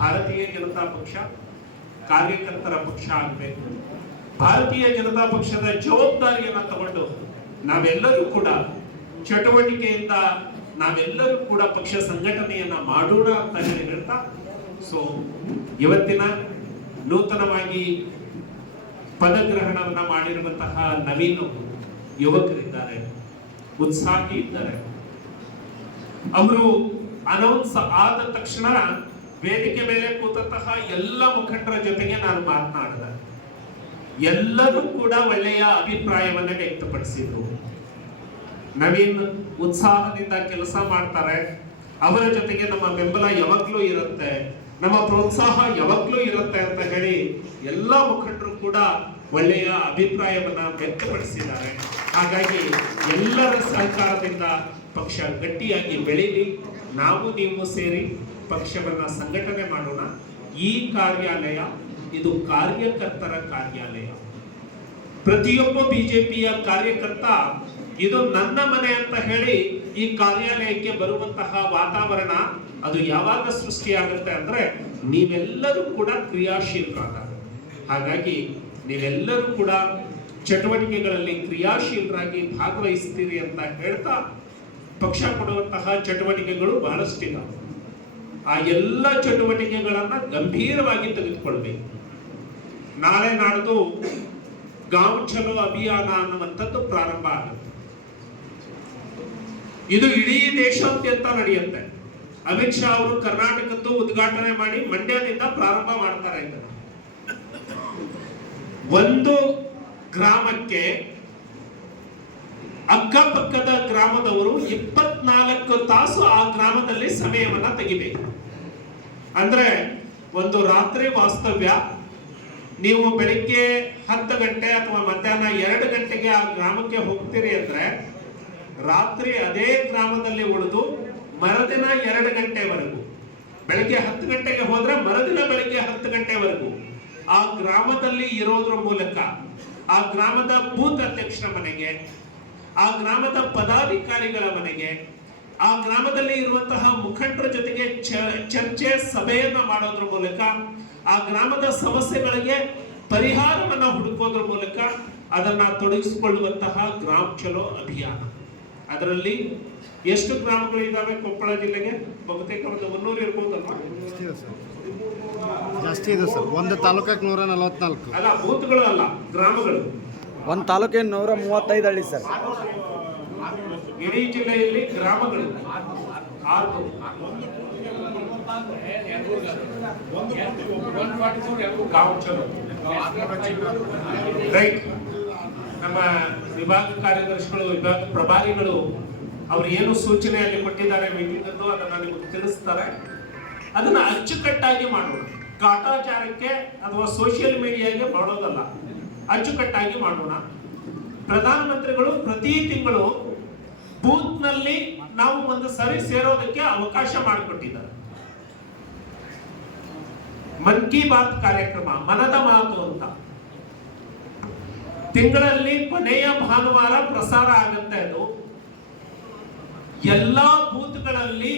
ಭಾರತೀಯ ಜನತಾ ಪಕ್ಷ ಕಾರ್ಯಕರ್ತರ ಪಕ್ಷ ಆಗಬೇಕು. ಭಾರತೀಯ ಜನತಾ ಪಕ್ಷದ ಜವಾಬ್ದಾರಿಯನ್ನು ತಗೊಂಡು ನಾವೆಲ್ಲರೂ ಕೂಡ ಚಟುವಟಿಕೆಯಿಂದ ನಾವೆಲ್ಲರೂ ಕೂಡ ಪಕ್ಷ ಸಂಘಟನೆಯನ್ನ ಮಾಡೋಣ ಅಂತ ಹೇಳಿ ಹೇಳ್ತಾ ಸೊ ಇವತ್ತಿನ ನೂತನವಾಗಿ ಪದಗ್ರಹಣವನ್ನ ಮಾಡಿರುವಂತಹ ನವೀನ ಯುವಕರಿದ್ದಾರೆ, ಉತ್ಸಾಹಿ ಇದ್ದಾರೆ. ಅವರು ಅನೌನ್ಸ್ ಆದ ತಕ್ಷಣ ವೇದಿಕೆ ಮೇಲೆ ಕೂತಂತಹ ಎಲ್ಲ ಮುಖಂಡರ ಜೊತೆಗೆ ನಾನು ಮಾತನಾಡಿದೆ. ಎಲ್ಲರೂ ಕೂಡ ಒಳ್ಳೆಯ ಅಭಿಪ್ರಾಯವನ್ನ ವ್ಯಕ್ತಪಡಿಸಿದ್ರು. ನವೀನ್ ಉತ್ಸಾಹದಿಂದ ಕೆಲಸ ಮಾಡ್ತಾರೆ. ಅವರ ಜೊತೆಗೆ ನಮ್ಮ ಬೆಂಬಲ ಯಾವಾಗ್ಲೂ ಇರುತ್ತೆ. ನಮ್ಮ ಪ್ರೋತ್ಸಾಹ ಯಾವಾಗ್ಲೂ ಇರುತ್ತೆ ಅಂತ ಹೇಳಿ ಎಲ್ಲ ಮುಖಂಡರು ಕೂಡ ಒಳ್ಳೆಯ ಅಭಿಪ್ರಾಯವನ್ನ ವ್ಯಕ್ತಪಡಿಸಿದ್ದಾರೆ. ಹಾಗಾಗಿ ಎಲ್ಲರ ಸಹಕಾರದಿಂದ ಪಕ್ಷ ಗಟ್ಟಿಯಾಗಿ ಬೆಳೀಲಿ. ನಾವು ನೀವು ಸೇರಿ ಪಕ್ಷವನ್ನ ಸಂಘಟನೆ ಮಾಡೋಣ. ಈ ಕಾರ್ಯಾಲಯ, ಇದು ಕಾರ್ಯಕರ್ತರ ಕಾರ್ಯಾಲಯ. ಪ್ರತಿಯೊಬ್ಬ ಬಿಜೆಪಿಯ ಕಾರ್ಯಕರ್ತ, ಇದು ನನ್ನ ಮನೆ ಅಂತ ಹೇಳಿ ಈ ಕಾರ್ಯಾಲಯಕ್ಕೆ ಬರುವಂತಹ ವಾತಾವರಣ ಅದು ಯಾವಾಗ ಸೃಷ್ಟಿಯಾಗುತ್ತೆ ಅಂದ್ರೆ ನೀವೆಲ್ಲರೂ ಕೂಡ ಕ್ರಿಯಾಶೀಲರಾದಾಗ ಹಾಗಾಗಿ ನೀವೆಲ್ಲರೂ ಕೂಡ ಚಟುವಟಿಕೆಗಳಲ್ಲಿ ಕ್ರಿಯಾಶೀಲರಾಗಿ ಭಾಗವಹಿಸ್ತೀರಿ ಅಂತ ಹೇಳ್ತಾ ಪಕ್ಷ ಕೊಡುವಂತಹ ಚಟುವಟಿಕೆಗಳು ಬಹಳಷ್ಟಿದ್ದಾವೆ ಆ ಎಲ್ಲ ಚಟುವಟಿಕೆಗಳನ್ನ ಗಂಭೀರವಾಗಿ ತೆಗೆದುಕೊಳ್ಬೇಕು. ನಾಳೆ ನಾಡ್ದು ಗಾಂವ್ ಚಲೋ ಅಭಿಯಾನ ಅನ್ನುವಂಥದ್ದು ಪ್ರಾರಂಭ ಆಗುತ್ತೆ. ಇದು ಇಡೀ ದೇಶಾದ್ಯಂತ ನಡೆಯುತ್ತೆ. ಅಮಿತ್ ಶಾ ಅವರು ಕರ್ನಾಟಕದ್ದು ಉದ್ಘಾಟನೆ ಮಾಡಿ ಮಂಡ್ಯದಿಂದ ಪ್ರಾರಂಭ ಮಾಡ್ತಾರೆ ಒಂದು ಗ್ರಾಮಕ್ಕೆ ಅಕ್ಕಪಕ್ಕದ ಗ್ರಾಮದವರು ಇಪ್ಪತ್ನಾಲ್ಕು ತಾಸು ಆ ಗ್ರಾಮದಲ್ಲಿ ಸಮಯವನ್ನ ತೆಗಿಬೇಕು. ಅಂದ್ರೆ ಒಂದು ರಾತ್ರಿ ವಾಸ್ತವ್ಯ, ನೀವು ಬೆಳಿಗ್ಗೆ ಹತ್ತು ಗಂಟೆ ಅಥವಾ ಮಧ್ಯಾಹ್ನ ಎರಡು ಗಂಟೆಗೆ ಆ ಗ್ರಾಮಕ್ಕೆ ಹೋಗ್ತೀರಿ ಅಂದ್ರೆ ರಾತ್ರಿ ಅದೇ ಗ್ರಾಮದಲ್ಲಿ ಉಳಿದು ಮರುದಿನ ಎರಡು ಗಂಟೆವರೆಗೂ, ಬೆಳಿಗ್ಗೆ ಹತ್ತು ಗಂಟೆಗೆ ಹೋದ್ರೆ ಮರುದಿನ ಬೆಳಿಗ್ಗೆ ಹತ್ತು ಗಂಟೆವರೆಗೂ ಆ ಗ್ರಾಮದಲ್ಲಿ ಇರೋದ್ರ ಮೂಲಕ, ಆ ಗ್ರಾಮದ ಭೂತ ಅಧ್ಯಕ್ಷರ ಮನೆಗೆ ಆ ಗ್ರಾಮದ ಪದಾಧಿಕಾರಿಗಳ ಮನೆಗೆ ಆ ಗ್ರಾಮದಲ್ಲಿ ಇರುವಂತಹ ಮುಖಂಡರ ಜೊತೆಗೆ ಚರ್ಚೆ ಸಭೆಯನ್ನ ಮಾಡೋದ್ರ ಮೂಲಕ ಆ ಗ್ರಾಮದ ಸಮಸ್ಯೆಗಳಿಗೆ ಪರಿಹಾರವನ್ನ ಹುಡುಕೋದ್ರ ಮೂಲಕ ಅದನ್ನ ತೊಡಗಿಸಿಕೊಳ್ಳುವಂತಹ ಗ್ರಾಮ ಚಲೋ ಅಭಿಯಾನ. ಅದರಲ್ಲಿ ಎಷ್ಟು ಗ್ರಾಮಗಳು ಇದಾವೆ ಕೊಪ್ಪಳ ಜಿಲ್ಲೆಗೆ? ಬಹುತೇಕ ಒಂದು ಮುನ್ನೂರು ಇರ್ಬೋದಲ್ವಾ? ಜಾಸ್ತಿ ಇದೆ ಸರ್. ಒಂದು ತಾಲೂಕಕ್ಕೆ ನೂರ ನಲವತ್ನಾಲ್ಕು. ಅಲ್ಲ ಬೂತ್ಗಳು ಅಲ್ಲ ಗ್ರಾಮಗಳು. ಒಂದು ತಾಲೂಕಿನ ನೂರ ಮೂವತ್ತೈದು ಹಳ್ಳಿ ಸರ್. ಇಡೀ ಜಿಲ್ಲೆಯಲ್ಲಿ ಗ್ರಾಮಗಳು ನಮ್ಮ ವಿಭಾಗ ಕಾರ್ಯದರ್ಶಿಗಳು ವಿಭಾಗ ಪ್ರಭಾರಿಗಳು ಅವ್ರು ಏನು ಸೂಚನೆಯಲ್ಲಿ ಕೊಟ್ಟಿದ್ದಾರೆ ಮೀಟಿಂಗ್ ಅನ್ನು ಅದನ್ನ ನಿಮಗೆ ತಿಳಿಸ್ತಾರೆ. ಅದನ್ನ ಅಚ್ಚುಕಟ್ಟಾಗಿ ಮಾಡೋಣ ಕಾಟಾಚಾರಕ್ಕೆ ಅಥವಾ ಸೋಷಿಯಲ್ ಮೀಡಿಯಾಗೆ ಮಾಡೋದಲ್ಲ. ಅಚ್ಚುಕಟ್ಟಾಗಿ ಮಾಡೋಣ. ಪ್ರಧಾನಮಂತ್ರಿಗಳು ಪ್ರತಿ ತಿಂಗಳು ಬೂತ್ನಲ್ಲಿ ನಾವು ಒಂದು ಸರಿ ಸೇರೋದಕ್ಕೆ ಅವಕಾಶ ಮಾಡಿಕೊಟ್ಟಿದ್ದಾರೆ. ಮನ್ ಕಿ ಬಾತ್ ಕಾರ್ಯಕ್ರಮ, ಮನದ ಮಾತು ಅಂತ. ತಿಂಗಳಲ್ಲಿ ಕೊನೆಯ ಭಾನುವಾರ ಪ್ರಸಾರ ಆಗುತ್ತೆ ಅದು. ಎಲ್ಲಾ ಬೂತ್ಗಳಲ್ಲಿ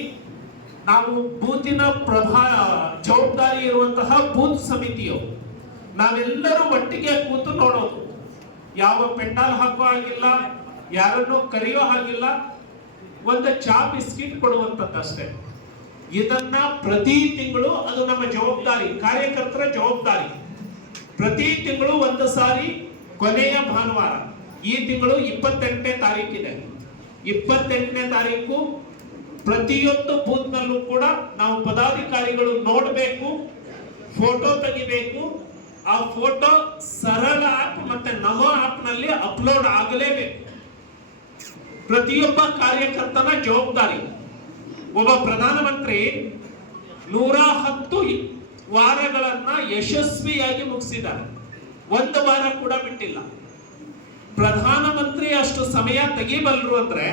ನಾವು ಬೂತಿನ ಪ್ರಭಾ, ಜವಾಬ್ದಾರಿ ಇರುವಂತಹ ಬೂತ್ ಸಮಿತಿಯವರು ನಾವೆಲ್ಲರೂ ಒಟ್ಟಿಗೆ ಕೂತು ನೋಡೋದು. ಯಾವ ಪೆಂಡಾಲ್ ಹಾಕೋ ಹಾಗಿಲ್ಲ, ಯಾರನ್ನು ಕರೆಯೋ ಹಾಗಿಲ್ಲ, ಒಂದು ಚಾ ಬಿಸ್ಕಿಟ್ ಕೊಡುವಂಥದ್ದಷ್ಟೇ ಇದನ್ನ ಪ್ರತಿ ತಿಂಗಳು ಅದು ನಮ್ಮ ಜವಾಬ್ದಾರಿ, ಕಾರ್ಯಕರ್ತರ ಜವಾಬ್ದಾರಿ. ಪ್ರತಿ ತಿಂಗಳು ಒಂದು ಸಾರಿ ಕೊನೆಯ ಭಾನುವಾರ. ಈ ತಿಂಗಳು ಇಪ್ಪತ್ತೆಂಟನೇ ತಾರೀಕಿದೆ ಇಪ್ಪತ್ತೆಂಟನೇ ತಾರೀಕು ಪ್ರತಿಯೊಂದು ಬೂತ್ ನಲ್ಲೂ ಕೂಡ ನಾವು ಪದಾಧಿಕಾರಿಗಳು ನೋಡಬೇಕು, ಫೋಟೋ ತೆಗಿಬೇಕು ಆ ಫೋಟೋ ಸರಳ ಆಪ್ ಮತ್ತೆ ನಮೋ ಆಪ್ನಲ್ಲಿ ಅಪ್ಲೋಡ್ ಆಗಲೇಬೇಕು. ಪ್ರತಿಯೊಬ್ಬ ಕಾರ್ಯಕರ್ತನ ಜವಾಬ್ದಾರಿ. ಒಬ್ಬ ಪ್ರಧಾನಮಂತ್ರಿ ನೂರ ಹತ್ತು ವಾರಗಳನ್ನ ಯಶಸ್ವಿಯಾಗಿ ಮುಗಿಸಿದ್ದಾರೆ. ಒಂದು ವಾರ ಕೂಡ ಬಿಟ್ಟಿಲ್ಲ. ಪ್ರಧಾನಮಂತ್ರಿ ಅಷ್ಟು ಸಮಯ ತೆಗಿಬಲ್ರು ಅಂದ್ರೆ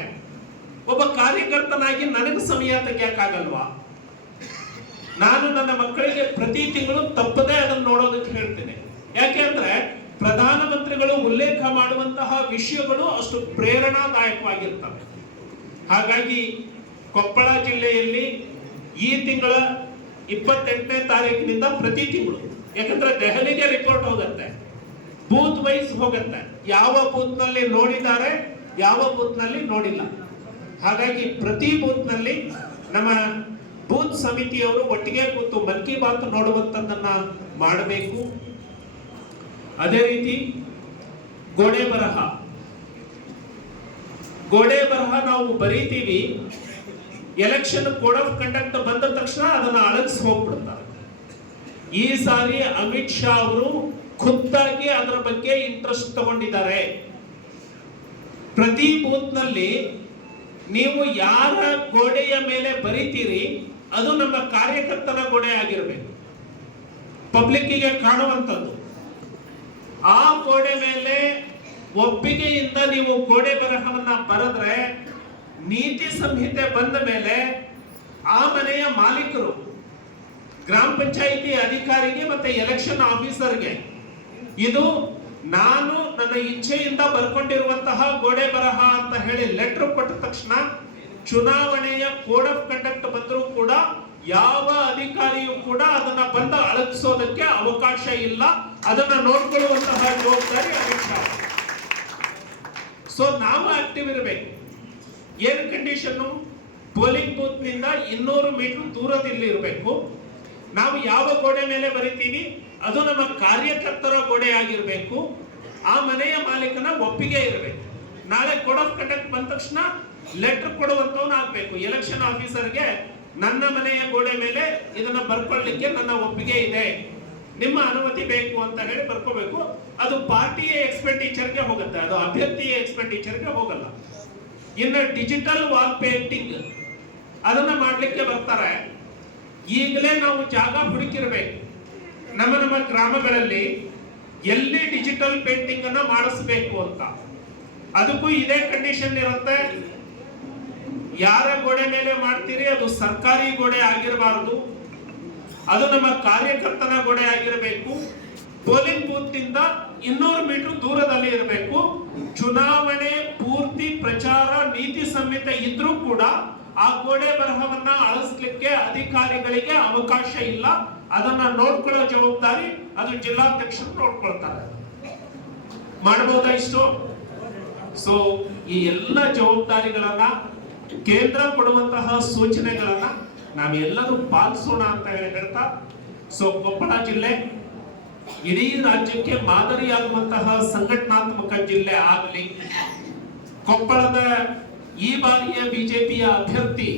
ಒಬ್ಬ ಕಾರ್ಯಕರ್ತನಾಗಿ ನನಗೆ ಸಮಯ ತೆಗಿಯಕ್ಕಾಗಲ್ವಾ? ನಾನು ನನ್ನ ಮಕ್ಕಳಿಗೆ ಪ್ರತಿ ತಿಂಗಳು ತಪ್ಪದೇ ಅದನ್ನು ನೋಡೋದಕ್ಕೆ ಹೇಳ್ತೇನೆ. ಯಾಕೆಂದ್ರೆ ಪ್ರಧಾನಮಂತ್ರಿಗಳು ಉಲ್ಲೇಖ ಮಾಡುವಂತಹ ವಿಷಯಗಳು ಅಷ್ಟು ಪ್ರೇರಣಾದಾಯಕವಾಗಿರ್ತವೆ. ಹಾಗಾಗಿ ಕೊಪ್ಪಳ ಜಿಲ್ಲೆಯಲ್ಲಿ ಈ ತಿಂಗಳ ಇಪ್ಪತ್ತೆಂಟನೇ ತಾರೀಕಿನಿಂದ ಪ್ರತಿ ತಿಂಗಳು, ಯಾಕಂದ್ರೆ ದೆಹಲಿಗೆ ರಿಪೋರ್ಟ್ ಹೋಗುತ್ತೆ ಬೂತ್ ವೈಸ್ ಹೋಗುತ್ತೆ. ಯಾವ ಬೂತ್ನಲ್ಲಿ ನೋಡಿದ್ದಾರೆ, ಯಾವ ಬೂತ್ನಲ್ಲಿ ನೋಡಿಲ್ಲ. ಹಾಗಾಗಿ ಪ್ರತಿ ಬೂತ್ನಲ್ಲಿ ನಮ್ಮ ಬೂತ್ ಸಮಿತಿಯವರು ಒಟ್ಟಿಗೆ ಕೂತು ಮನ್ ಕಿ ಬಾತ್ ನೋಡುವಂತದನ್ನ ಮಾಡಬೇಕು. ಅದೇ ರೀತಿ ಗೋಡೆ ಬರಹ. ಗೋಡೆ ಬರಹ ನಾವು ಬರೀತೀವಿ. ಎಲೆಕ್ಷನ್ ಕೋಡ್ ಆಫ್ ಕಂಡಕ್ಟ್ ಬಂದ ತಕ್ಷಣ ಅದನ್ನ ಅಳಗಿಸಿ ಹೋಗ್ಬಿಡ್ತಾರೆ. ಈ ಸಾರಿ ಅಮಿತ್ ಶಾ ಅವರು ಖುದ್ದಾಗಿ ಅದರ ಬಗ್ಗೆ ಇಂಟ್ರೆಸ್ಟ್ ತಗೊಂಡಿದ್ದಾರೆ. ಪ್ರತಿ ಬೂತ್ನಲ್ಲಿ ನೀವು ಯಾರ ಗೋಡೆಯ ಮೇಲೆ ಬರಿತೀರಿ ಅದು ನಮ್ಮ ಕಾರ್ಯಕರ್ತನ ಗೋಡೆ ಆಗಿರಬೇಕು. ಪಬ್ಲಿಕ್ಕಿಗೆ ಕಾಣುವಂಥದ್ದು. ಆ ಗೋಡೆ ಮೇಲೆ ಒಪ್ಪಿಗೆಯಿಂದ ನೀವು ಗೋಡೆ ಬರಹವನ್ನ ಬರೆದ್ರೆ, ನೀತಿ ಸಂಹಿತೆ ಬಂದ ಮೇಲೆ ಆ ಮನೆಯ ಮಾಲೀಕರು, ಗ್ರಾಮ ಪಂಚಾಯಿತಿ ಅಧಿಕಾರಿಗೆ ಮತ್ತೆ ಎಲೆಕ್ಷನ್ ಆಫೀಸರ್ಗೆ ಇದು ನಾನು ನನ್ನ ಇಚ್ಛೆಯಿಂದ ಬರ್ಕೊಂಡಿರುವಂತಹ ಗೋಡೆ ಬರಹ ಅಂತ ಹೇಳಿ ಲೆಟರ್ ಕೊಟ್ಟ ತಕ್ಷಣ ಚುನಾವಣೆಯ ಕೋಡ್ ಆಫ್ ಕಂಡಕ್ಟ್ ಬಂದರೂ ಕೂಡ ಯಾವ ಅಧಿಕಾರಿಯೂ ಕೂಡ ಅದನ್ನ ಬಂದ ಅಳಗಿಸೋದಕ್ಕೆ ಅವಕಾಶ ಇಲ್ಲ. ಅದನ್ನ ನೋಡ್ಕೊಳ್ಳುವಂತಹ ಜವಾಬ್ದಾರಿ ಅಮಿತ್ ಶಾ ಸೊ ನಾವು ಆಕ್ಟಿವ್ ಇರಬೇಕು. ಏರ್ ಕಂಡೀಷನ್ ಪೋಲಿಂಗ್ ಬೂತ್ನಿಂದ ಇನ್ನೂರು ಮೀಟರ್ ದೂರದಲ್ಲಿ ಇರಬೇಕು. ನಾವು ಯಾವ ಗೋಡೆ ಮೇಲೆ ಬರಿತೀವಿ? ಅದು ನಮ್ಮ ಕಾರ್ಯಕರ್ತರ ಗೋಡೆ ಆಗಿರಬೇಕು. ಆ ಮನೆಯ ಮಾಲೀಕನ ಒಪ್ಪಿಗೆ ಇರಬೇಕು. ನಾಳೆ ಕೋಡ್ ಆಫ್ ಕಂಡಕ್ಟ್ ಬಂದ ತಕ್ಷಣ ಲೆಟರ್ ಕೊಡುವಂತವನು ಆಗ್ಬೇಕು. ಎಲೆಕ್ಷನ್ ಆಫೀಸರ್ಗೆ ನನ್ನ ಮನೆಯ ಗೋಡೆ ಮೇಲೆ ಇದನ್ನ ಬರ್ಕೊಳ್ಳಿಕ್ಕೆ ನನ್ನ ಒಪ್ಪಿಗೆ ಇದೆ. ನಿಮ್ಮ ಅನುಮತಿ ಬೇಕು ಅಂತ ಹೇಳಿ ಬರ್ಕೋಬೇಕು. ಅದು ಪಾರ್ಟಿಯ ಎಕ್ಸ್ಪೆಂಡಿಚರ್ಗೆ ಹೋಗುತ್ತೆ. ಅದು ಅಭ್ಯರ್ಥಿಯ ಎಕ್ಸ್ಪೆಂಡಿಚರ್ಗೆ ಹೋಗಲ್ಲ. ಇನ್ನು ಡಿಜಿಟಲ್ ವಾಲ್ ಪೇಂಟಿಂಗ್ ಅದನ್ನ ಮಾಡಲಿಕ್ಕೆ ಬರ್ತಾರೆ. ಈಗಲೇ ನಾವು ಜಾಗ ಹುಡುಕಿರ್ಬೇಕು. ನಮ್ಮ ನಮ್ಮ ಗ್ರಾಮಗಳಲ್ಲಿ ಎಲ್ಲಿ ಡಿಜಿಟಲ್ ಪೇಂಟಿಂಗ್ ಅನ್ನ ಮಾಡಿಸ್ಬೇಕು ಅಂತ. ಅದಕ್ಕೂ ಇದೇ ಕಂಡೀಷನ್ ಇರುತ್ತೆ. ಯಾರ ಗೋಡೆ ಮೇಲೆ ಮಾಡ್ತೀರಿ? ಅದು ಸರ್ಕಾರಿ ಗೋಡೆ ಆಗಿರಬಾರದು. ಅದು ನಮ್ಮ ಕಾರ್ಯಕರ್ತನ ಗೋಡೆ ಆಗಿರಬೇಕು. ಪೋಲಿಂಗ್ ಬೂತ್ ಇಂದ ಇನ್ನೂರು ಮೀಟರ್ ದೂರದಲ್ಲಿ ಇರಬೇಕು. ಚುನಾವಣೆ ಪೂರ್ತಿ ಪ್ರಚಾರ ನೀತಿ ಸಂಹಿತೆ ಇದ್ರೂ ಕೂಡ ಆ ಗೋಡೆ ಬರಹವನ್ನ ಅಳಿಸ್ಲಿಕ್ಕೆ ಅಧಿಕಾರಿಗಳಿಗೆ ಅವಕಾಶ ಇಲ್ಲ. ಅದನ್ನ ನೋಡ್ಕೊಳ್ಳೋ ಜವಾಬ್ದಾರಿ ಅದು ಜಿಲ್ಲಾಧ್ಯಕ್ಷರು ನೋಡ್ಕೊಳ್ತಾರೆ. ಮಾಡಬಹುದಾ ಇಷ್ಟು? ಸೊ ಈ ಎಲ್ಲ ಜವಾಬ್ದಾರಿಗಳನ್ನ ಕೇಂದ್ರ ಕೊಡುವಂತಹ ಸೂಚನೆಗಳನ್ನ ನಾವೆಲ್ಲರೂ ಪಾಲಿಸೋಣ ಅಂತ ಹೇಳಿ ಹೇಳ್ತಾ. ಸೊ ಕೊಪ್ಪಳ ಜಿಲ್ಲೆ, ಇಡೀ ರಾಜ್ಯಕ್ಕೆ ಮಾದರಿಯಾಗುವಂತಹ ಸಂಘಟನಾತ್ಮಕ ಜಿಲ್ಲೆ ಆಗಲಿ, ಕೊಪ್ಪಳದ ಈ ಬಾರಿಯ ಬಿಜೆಪಿಯ ಅಭ್ಯರ್ಥಿ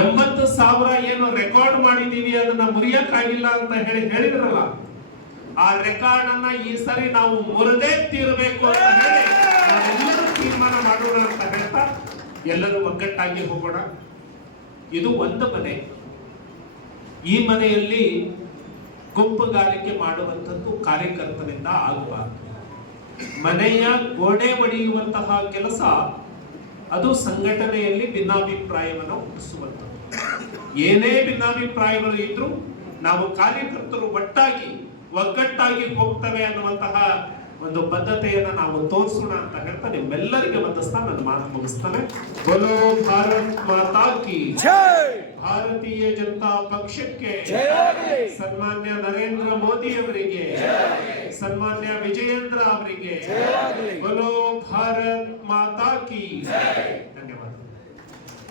ಎಂಬತ್ತು ಸಾವಿರ ಏನು ರೆಕಾರ್ಡ್ ಮಾಡಿದೀವಿ ಅದನ್ನ ಮುರಿಯಕ್ಕಾಗಿಲ್ಲ ಅಂತ ಹೇಳಿ ಹೇಳಿದ್ರಲ್ಲ, ಆ ರೆಕಾರ್ಡ್ ಅನ್ನ ಈ ಸರಿ ನಾವು ಮುರದೇ ತೀರಬೇಕು ಅಂತ ಹೇಳಿ ತೀರ್ಮಾನ ಮಾಡೋಣ ಅಂತ ಎಲ್ಲರೂ ಒಗ್ಗಟ್ಟಾಗಿ ಹೋಗೋಣ. ಇದು ಒಂದು ಮನೆ. ಈ ಮನೆಯಲ್ಲಿ ಗುಂಪುಗಾರಿಕೆ ಮಾಡುವಂಥದ್ದು ಕಾರ್ಯಕರ್ತರಿಂದ ಆಗಬಾರದು ಮನೆಯ ಗೋಡೆ ಬಡಿಯುವಂತಹ ಕೆಲಸ ಅದು ಸಂಘಟನೆಯಲ್ಲಿ ಭಿನ್ನಾಭಿಪ್ರಾಯವನ್ನು ಹುಟ್ಟಿಸುವಂಥದ್ದು. ಏನೇ ಭಿನ್ನಾಭಿಪ್ರಾಯಗಳು ಇದ್ರೂ ನಾವು ಕಾರ್ಯಕರ್ತರು ಒಟ್ಟಾಗಿ ಒಗ್ಗಟ್ಟಾಗಿ ಹೋಗ್ತವೆ ಅನ್ನುವಂತಹ ಒಂದು ಬದ್ಧತೆಯನ್ನ ನಾವು ತೋರಿಸೋಣ ಅಂತ ಹೇಳ್ತಾ ನಿಮ್ಮೆಲ್ಲರಿಗೆ ಬಂದಿಸ್ತಾ ನನ್ನ ಮಾತು ಮುಗಿಸ್ತಾನೆ. ಬೋಲೋ ಭಾರತ್ ಮಾತಾ ಕಿ ಭಾರತೀಯ ಜನತಾ ಪಕ್ಷಕ್ಕೆ ಸನ್ಮಾನ್ಯ ನರೇಂದ್ರ ಮೋದಿ ಅವರಿಗೆ ಸನ್ಮಾನ್ಯ ವಿಜಯೇಂದ್ರ ಅವರಿಗೆ ಬೋಲೋ ಭಾರತ್ ಮಾತಾ ಕಿ